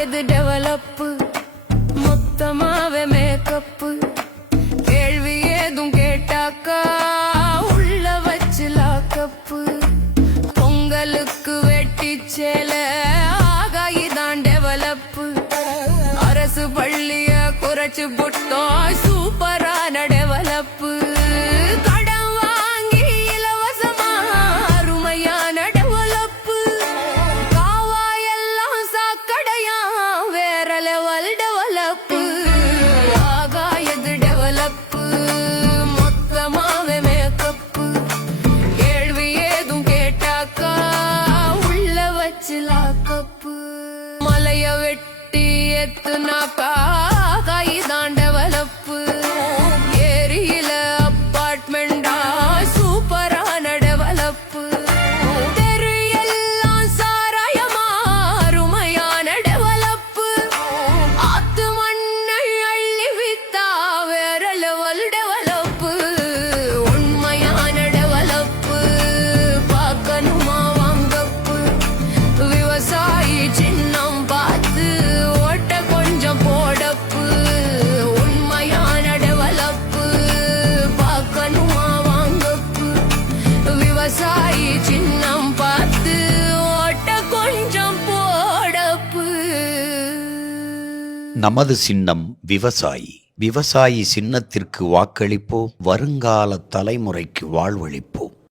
எது டெவலப்பு மொத்தமாவே மேக்கப்பு கேள்வி ஏதும் கேட்டாக்கா உள்ள வச்சு லாக்கப்பு பொங்கலுக்கு வெட்டி சேல ஆகாயிதான் டெவலப்பு அரசு பள்ளிய குறைச்சு புட்டோம் சூப்பரான டெவலப்பு கடன் வாங்கி இலவசமா அருமையான டெவலப்பு காவாயெல்லாம் சாக்கடையா வேற லெவல் டெவலப்பு ஆகாயது டெவலப்பு மொத்தமாவே மேக்கப்பு கேள்வி ஏதும் கேட்டாக்கா உள்ள வச்சு லாக்கப்பு மலைய வெட்டி எத்துனாக்கா கைதான் டெவலப்பு ஏரியில அப்பார்ட்மெண்டா சூப்பரான டெவலப்பு தெரு எல்லாம் சாராயமா அருமையான டெவலப்பு ஆத்து மண்ணை அள்ளி வித்தா வேற லெவல் டெவலப்பு உண்மையான டெவலப்பு பார்க்கணுமா வாங்கப்பு விவசாயி சின்னம் பார்த்து ஓட்ட கொஞ்சம் போடப்பு உண்மையான டெவலப்பு பார்க்கணுமா வாங்கப்பு விவசாயி சின்னம் பார்த்து ஓட்ட கொஞ்சம் போடப்பு. நமது சின்னம் விவசாயி. விவசாயி சின்னத்திற்கு வாக்களிப்போம், வருங்கால தலைமுறைக்கு வாழ்வளிப்போம்.